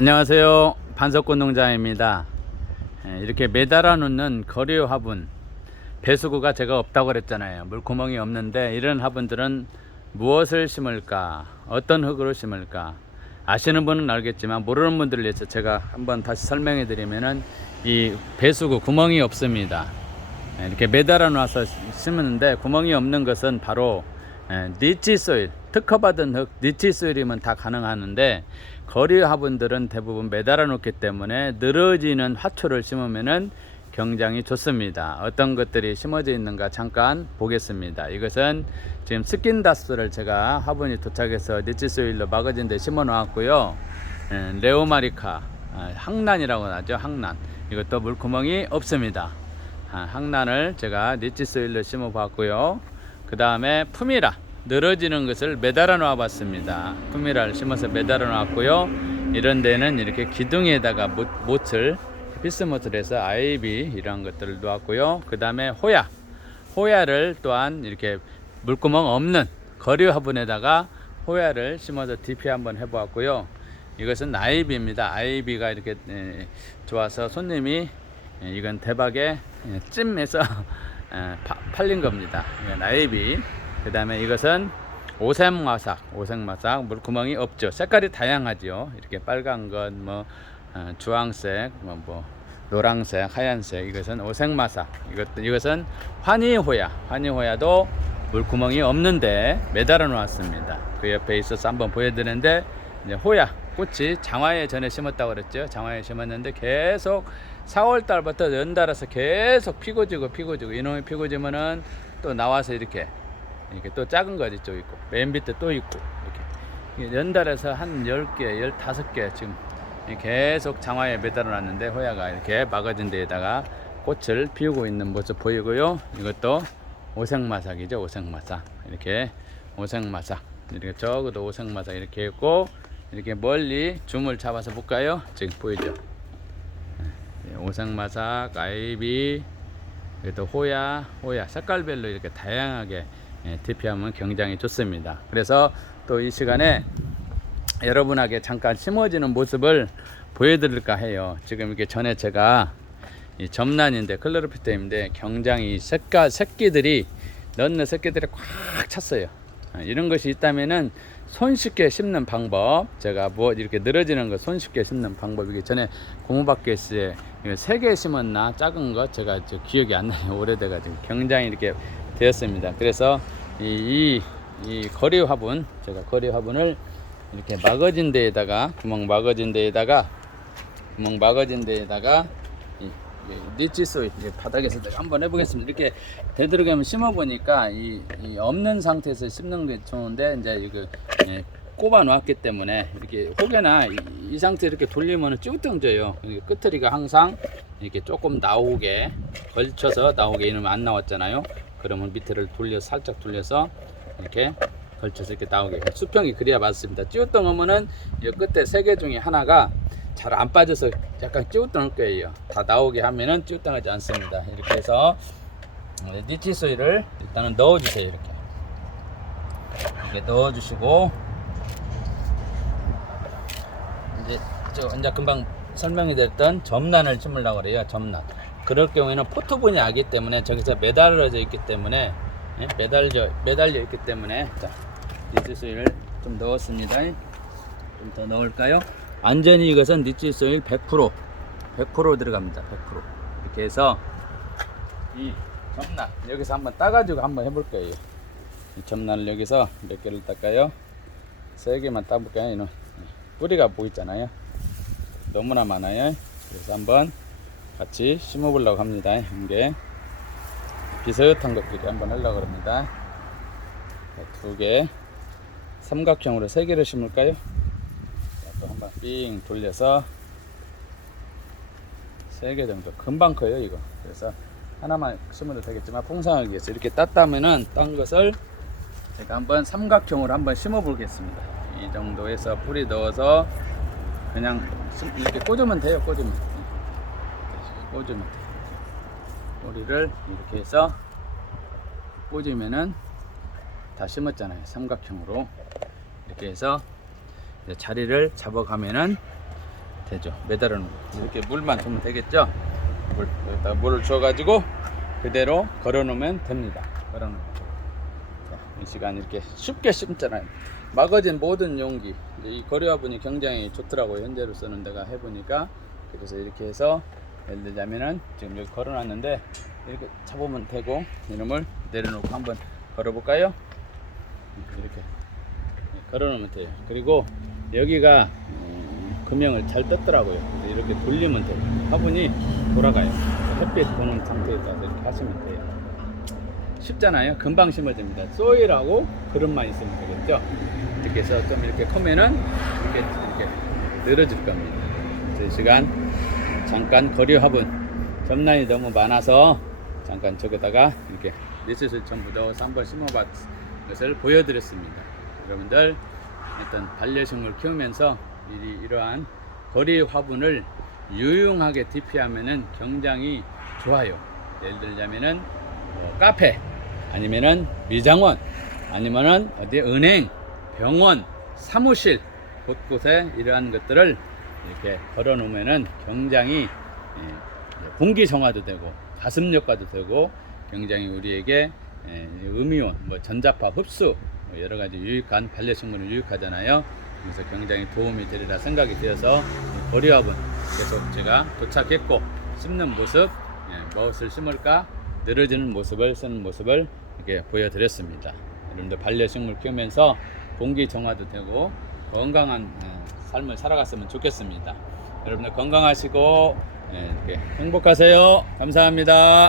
안녕하세요. 반석꽃 농장입니다. 예, 이렇게 매달아 놓는 거리 화분 배수구가 제가 없다고 그랬잖아요. 물구멍이 없는데 이런 화분들은 무엇을 심을까? 어떤 흙으로 심을까? 아시는 분은 알겠지만 모르는 분들을 위해서 제가 한번 다시 설명해 드리면은 이 배수구 구멍이 없습니다. 예, 이렇게 매달아 놔서 심는데 구멍이 없는 것은 바로 예, 니치 소일, 특허받은 흙 니치 소일이면 다 가능하는데 거리 화분들은 대부분 매달아 놓기 때문에 늘어지는 화초를 심으면은 굉장히 좋습니다. 어떤 것들이 심어져 있는가 잠깐 보겠습니다. 이것은 지금 스킨다스를 제가 화분이 도착해서 니치 소일로 막아진 데 심어 놓았고요. 예, 레오마리카 아, 항난이라고 하죠. 항난 이것도 물구멍이 없습니다. 아, 항난을 제가 니치 소일로 심어 봤고요. 그 다음에 푸미라 늘어지는 것을 매달아 놓아 봤습니다. 푸미라를 심어서 매달아 놨고요. 이런 데는 이렇게 기둥에다가 못, 못을 피스못을 해서 아이비 이런 것들을 놓았고요. 그 다음에 호야 호야를 또한 이렇게 물구멍 없는 거리 화분에다가 호야를 심어서 DP 한번 해 보았고요. 이것은 아이비입니다. 아이비가 이렇게 에, 좋아서 손님이 에, 이건 대박에 에, 찜해서 에, 파- 팔린 겁니다. 이건 아이비. 그 다음에 이것은 오색마삭, 오색마삭 물구멍이 없죠. 색깔이 다양하죠. 이렇게 빨간 것, 뭐 어, 주황색, 뭐, 뭐 노란색, 하얀색. 이것은 오색마삭. 이것 이것은 환희호야. 환희호야도 물구멍이 없는데 매달아 놓았습니다. 그 옆에 있어서 한번 보여드리는데 이제 호야 꽃이 장화에 전에 심었다고 그랬죠. 장화에 심었는데 계속 4월 달부터 연달아서 계속 피고 지고 피고 지고 이놈이 피고 지면은 또 나와서 이렇게 이렇게 또 작은 거 이쪽 있고 맨 밑에 또 있고 이렇게 연달아서 한 10개, 15개 지금 계속 장화에 매달아 놨는데 호야가 이렇게 막아진 데에다가 꽃을 피우고 있는 모습 보이고요. 이것도 오색마삭이죠. 오색마삭. 이렇게 오색마삭. 이렇게 적어도 오색마삭 이렇게 있고 이렇게 멀리 줌을 잡아서 볼까요? 지금 보이죠? 네, 오색마삭, 아이비, 그래도 호야, 호야 색깔별로 이렇게 다양하게 예, 대피하면 굉장히 좋습니다. 그래서 또 이 시간에 여러분에게 잠깐 심어지는 모습을 보여드릴까 해요. 지금 이렇게 전에 제가 이 점란인데 클로로피템인데 굉장히 색깔 새끼들이 넣는 새끼들이 꽉 찼어요. 아, 이런 것이 있다면은 손쉽게 심는 방법. 제가 뭐 이렇게 늘어지는 거 손쉽게 심는 방법. 이게 전에 고무바켓에 세 개 심었나 작은 거 제가 저 기억이 안 나요. 오래돼 가지고 굉장히 이렇게 되었습니다. 그래서 이, 이, 이 거리 화분 제가 거리 화분을 이렇게 막아진 데에다가 구멍 막아진 데에다가 구멍 막아진 데에다가 니치 소일 이제 바닥에서 한번 해보겠습니다. 이렇게 되도록이면 심어 보니까 이, 이 없는 상태에서 심는 게 좋은데 이제 이거 예, 꼽아 놓았기 때문에 이렇게 혹여나 이, 이 상태 이렇게 찌우뚱져요. 그러니까 끝트리가 항상 이렇게 조금 나오게 걸쳐서 나오게 이러면 안 나왔잖아요. 그러면 밑에를 돌려 살짝 돌려서 이렇게 걸쳐서 이렇게 나오게 수평이 그래야 맞습니다. 찌우뚱하면은 이 끝에 세 개 중에 하나가 잘 안 빠져서 약간 찌우뚱할 거예요. 다 나오게 하면은 찌우뚱하지 않습니다. 이렇게 해서 어, 니치 소일을 일단은 넣어주세요. 이렇게 이렇게 넣어주시고 이제 저 이제 금방 설명이 됐던 점란을 심으려고 그래요. 점란. 그럴 경우에는 포토분이 아기 때문에 저기서 매달려져 있기 때문에 예? 매달려 매달려 있기 때문에 자 니치 소일을 좀 넣었습니다. 좀 더 넣을까요? 완전히 이것은 니치 소일 100% 100% 들어갑니다. 100% 이렇게 해서 이 점란 여기서 한번 따가지고 한번 해볼 거예요. 이 점란을 여기서 몇 개를 닦아요? 세 개만 따볼까요? 이놈 뿌리가 보이잖아요. 너무나 많아요. 그래서 한번 같이 심어보려고 합니다. 한 개. 비슷한 것끼리 한번 하려고 합니다. 두 개. 삼각형으로 세 개를 심을까요? 삥 돌려서 세 개 정도. 금방 커요, 이거. 그래서 하나만 심어도 되겠지만 풍성하기 위해서 이렇게 땄다면은 딴 것을 제가 한번 삼각형으로 한번 심어 보겠습니다. 이 정도에서 뿌리 넣어서 그냥 심- 이렇게 꽂으면 돼요. 꽂으면 꽂으면 돼요. 뿌리를 이렇게 해서 꽂으면은 다 심었잖아요. 삼각형으로 이렇게 해서 자리를 잡아가면은 되죠. 놓고 이렇게 물만 주면 되겠죠. 물 여기다 물을 줘가지고 그대로 걸어 놓으면 됩니다. 걸어. 자, 이 시간 이렇게 쉽게 심잖아요. 막아진 모든 용기 이 거리화분이 굉장히 좋더라고요. 현재로 쓰는 데가 해보니까 그래서 이렇게 해서 예를 들자면은 지금 여기 걸어놨는데 이렇게 잡으면 되고 이놈을 내려놓고 한번 걸어볼까요? 이렇게 걸어놓으면 돼요. 그리고 여기가 음, 금형을 잘 떴더라고요. 이렇게 돌리면 돼요. 화분이 돌아가요. 햇빛 보는 상태에서 이렇게 하시면 돼요. 쉽잖아요. 금방 심어집니다. 소일하고 그릇만 있으면 되겠죠. 이렇게 해서 좀 이렇게 크면은 이렇게 이렇게 늘어질 겁니다. 이 시간 잠깐 거리 화분 점란이 너무 많아서 잠깐 저기다가 이렇게 리셋을 전부 넣어서 한번 심어봤 것을 보여드렸습니다. 여러분들 일단 반려식물 키우면서 이, 이러한 거리 화분을 유용하게 DP하면은 굉장히 좋아요. 예를 들자면은 뭐 카페 아니면은 미장원 아니면은 어디 은행 병원 사무실 곳곳에 이러한 것들을 이렇게 걸어 놓으면은 굉장히 예, 공기 정화도 되고 가슴력과도 되고 굉장히 우리에게 예, 음이온 뭐 전자파 흡수 뭐 여러 가지 유익한 반려식물을 유익하잖아요. 그래서 굉장히 도움이 되리라 생각이 되어서 이 거리화분 계속 제가 도착했고 심는 모습 예, 무엇을 심을까 늘어지는 모습을 쓰는 모습을 이렇게 보여드렸습니다. 여러분들 반려식물 키우면서 공기 정화도 되고 건강한 어, 삶을 살아갔으면 좋겠습니다. 여러분들 건강하시고 예, 행복하세요. 감사합니다.